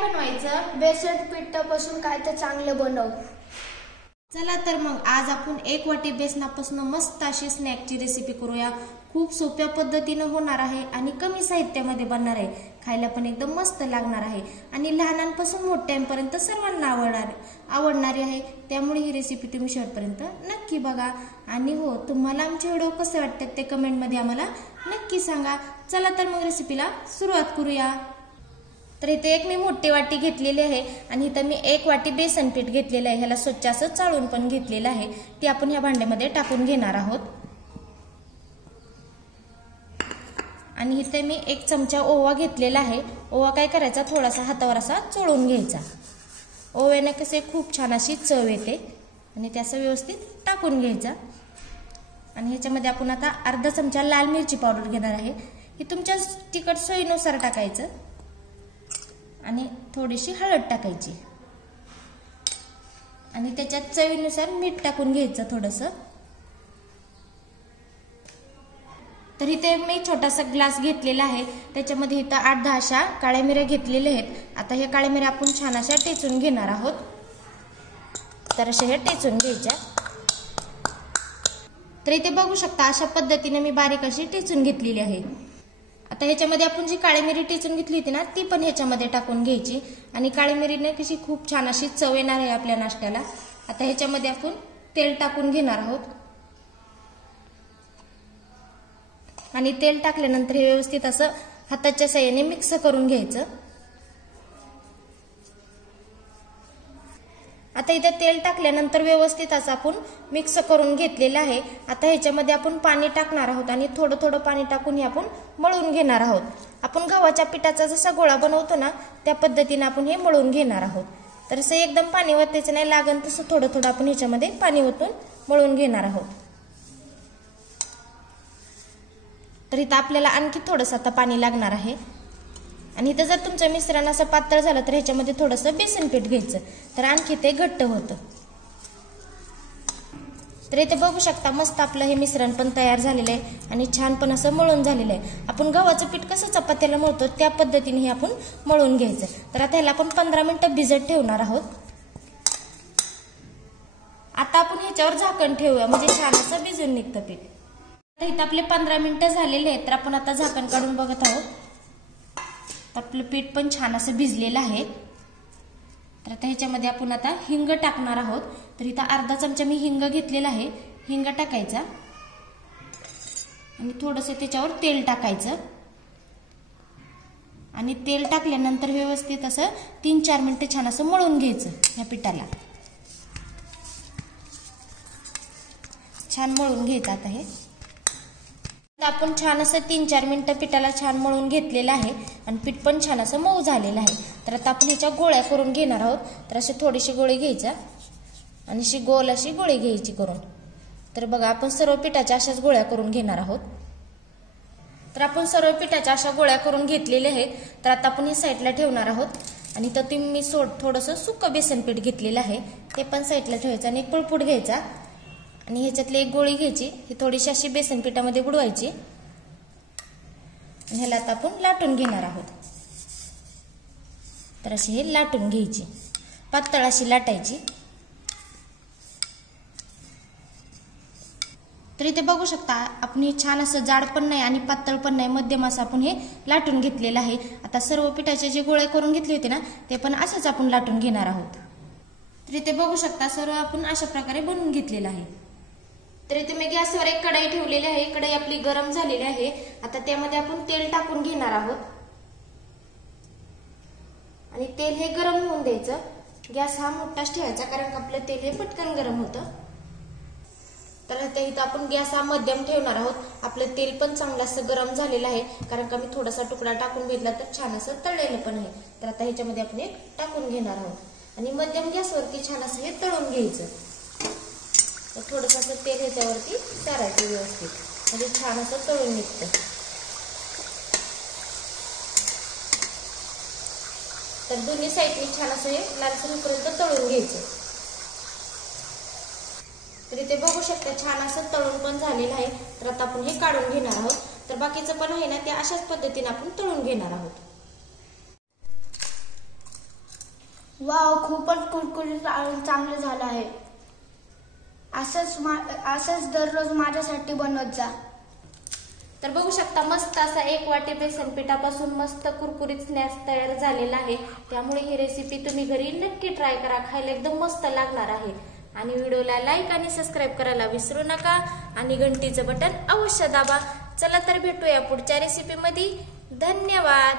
बनवायचं? बेसन पिठापासून काय तर चांगलं बनव. चला तर मग आज आपण 1 वाटी बेसनापासून मस्त अशी स्नॅकची रेसिपी करूया. खूप सोप्या पद्धतीने होणार आहे आणि कमी साहित्यामध्ये बनणार आहे. खायला पण एकदम मस्त लागणार आहे आणि लहानांपासून मोठ्यांपर्यंत सर्वांना आवडणारी आहे. त्यामुळे ही रेसिपी तुम्ही शेवटपर्यंत नक्की बघा. आणि हो, तुम्हाला आमचे व्हिडिओ कसे वाटतात ते कमेंटमध्ये आम्हाला नक्की सांगा. चला तर मग रेसिपीला सुरुवात करूया. तर इथे एक मी मोठी वाटी घेतलेली आहे आणि इथं मी 1 वाटी बेसन पीठ घेतलेलं आहे. ह्याला स्वच्छ असं चाळून पण घेतलेलं आहे. ते आपण ह्या भांड्यामध्ये टाकून घेणार आहोत. आणि इथे मी 1 चमचा ओवा घेतलेला आहे. ओवा काय करायचा, थोडासा हातावर असा चोळून घ्यायचा. ओव्याने कसे खूप छान अशी चव येते आणि ते असं व्यवस्थित टाकून घ्यायचा. आणि ह्याच्यामध्ये आपण आता अर्धा चमचा लाल मिरची पावडर घेणार आहे. ही तुमच्या तिखट सोयीनुसार टाकायचं आणि थोडीशी हळद टाकायची आणि त्याच्यात चवीनुसार मीठ टाकून घ्यायचं थोडंसं. तर इथे मी छोटासा ग्लास घेतलेला आहे. त्याच्यामध्ये इथं 8-10 अशा काळ्या मिऱ्या घेतलेल्या आहेत. आता ह्या काळ्या मिऱ्या आपण छान अशा टेचून घेणार आहोत. तर अशा ह्या टेचून घ्यायच्या. तर इथे बघू शकता अशा पद्धतीने मी बारीक अशी टेचून घेतलेली आहे. आता ह्याच्यामध्ये आपण जी काळी मिरी टेचून घेतली होती ना, ती पण ह्याच्यामध्ये टाकून घ्यायची. आणि काळी मिरीने कशी खूप छान अशी चव येणार आहे आपल्या नाश्त्याला. आता ह्याच्यामध्ये आपण तेल टाकून घेणार आहोत. आणि तेल टाकल्यानंतर हे व्यवस्थित असं हाताच्या साहाय्याने मिक्स करून घ्यायचं. आता इथे तेल टाकल्यानंतर व्यवस्थित असं आपण मिक्स करून घेतलेलं आहे. आता ह्याच्यामध्ये आपण पाणी टाकणार आहोत आणि थोडं थोडं पाणी टाकून हे आपण मळून घेणार आहोत. आपण गव्हाच्या पिठाचा जसा गोळा बनवतो ना, त्या पद्धतीने आपण हे मळून घेणार आहोत. तर असं एकदम पाणी ओतायचं नाही, लागण तसं थोडं थोडं आपण ह्याच्यामध्ये पाणी ओतून मळून घेणार आहोत. तर इथं आपल्याला आणखी थोडंसं आता पाणी लागणार आहे. आणि इथं जर तुमचं मिश्रण असं पातळ झालं तर ह्याच्यामध्ये थोडंसं बेसन पीठ घ्यायचं, तर आणखी ते घट्ट होतं. तर इथे बघू शकता मस्त आपलं हे मिश्रण पण तयार झालेलं आहे आणि छान पण असं मळून झालेलं आहे. आपण गव्हाचं पीठ कसं चपात्याला मळतो त्या पद्धतीने हे आपण मळून घ्यायचं. तर आता ह्याला आपण 15 मिनिटं भिजत ठेवणार आहोत. आता आपण ह्याच्यावर झाकण ठेवूया, म्हणजे छान असं भिजून निघतं पीठ. तर इथं आपले 15 मिनिटं झालेले आहेत. तर आपण आता झाकण काढून बघत आहोत. आपलं पीठ पण छान असं भिजलेलं आहे. तर आता ह्याच्यामध्ये आपण आता हिंग टाकणार आहोत. तर इथं अर्धा चमचा मी हिंग घेतलेला आहे. हिंग टाकायचा आणि थोडंसं त्याच्यावर तेल टाकायचं. आणि तेल टाकल्यानंतर व्यवस्थित असं 3-4 मिनिटं छान असं मळून घ्यायचं. ह्या पिठाला छान मळून घ्यायचं. आता हे आपण छान असं 3-4 मिनिटं पिठाला छान मळून घेतलेलं आहे आणि पीठ पण छान असं मऊ झालेलं आहे. तर आता आपण ह्याच्या गोळ्या करून घेणार आहोत. तर असे थोडीशी गोळी घ्यायच्या आणि अशी गोल अशी गोळी घ्यायची करून. तर बघा आपण सर्व पिठाच्या अशाच गोळ्या करून घेणार आहोत. तर आपण सर्व पिठाच्या अशा गोळ्या करून घेतलेल्या आहेत. तर आता आपण हे साईडला ठेवणार आहोत. आणि तर मी थोडंसं सुकं बेसन पीठ घेतलेलं आहे, ते पण साईडला ठेवायचं. आणि एक पुळपूट घ्यायचा आणि ह्याच्यातली एक गोळी घ्यायची, ही थोडीशी अशी बेसन पिठामध्ये बुडवायची आणि ह्याला आता आपण लाटून घेणार आहोत. तर अशी हे लाटून घ्यायची, पातळ अशी लाटायची. तर इथे बघू शकता आपण हे छान असं जाड पण नाही आणि पातळ पण नाही, मध्यम असं आपण हे लाटून घेतलेलं आहे. आता सर्व पिठाचे जे गोळे करून घेतले होते ना, ते पण असंच आपण लाटून घेणार आहोत. तर इथे बघू शकता सर्व आपण अशा प्रकारे बनवून घेतलेलं आहे. तर इथे मी गॅसवर एक कढई ठेवलेली आहे. कढई आपली गरम झालेली आहे. आता त्यामध्ये आपण तेल टाकून घेणार आहोत आणि तेल हे गरम होऊन द्यायचं. गॅस हा मोठाच ठेवायचा, कारण आपलं तेल हे पटकन गरम होतं. तर आता इथं आपण गॅस हा मध्यम ठेवणार आहोत. आपलं तेल पण चांगलं असं गरम झालेलं आहे, कारण का मी थोडासा तुकडा टाकून घेतला तर छान असं तळलेलं पण आहे. तर आता ह्याच्यामध्ये आपण एक टाकून घेणार आहोत आणि मध्यम गॅसवरती छान असं हे तळून घ्यायचं. तर थोडंसं असं तेल ह्याच्यावरती चारायचं व्यवस्थित, म्हणजे छान असं तळून निघतं. तर दोन्ही साईडनी छान असं हे लालसर होईपर्यंत तळून घ्यायचं. तर इथे बघू शकता छान असं तळून पण झालेलं आहे. तर आता आपण हे काढून घेणार आहोत. तर बाकीचं पण आहे ना, ते अशाच पद्धतीने आपण तळून घेणार आहोत. वाव, खूपच कुरकुरीत आणि चांगलं झालं आहे. असंच दररोज माझ्यासाठी बनवत जा. तर बघू शकता मस्त असा 1 वाटी बेसन पिठापासून मस्त कुरकुरीत स्नॅक्स तयार झालेला आहे. त्यामुळे ही रेसिपी तुम्ही घरी नक्की ट्राय करा, खायला एकदम मस्त लागणार आहे. आणि व्हिडिओला लाईक आणि सबस्क्राईब करायला विसरू नका आणि घंटीचं बटन अवश्य दाबा. चला तर भेटूया पुढच्या रेसिपीमध्ये. धन्यवाद.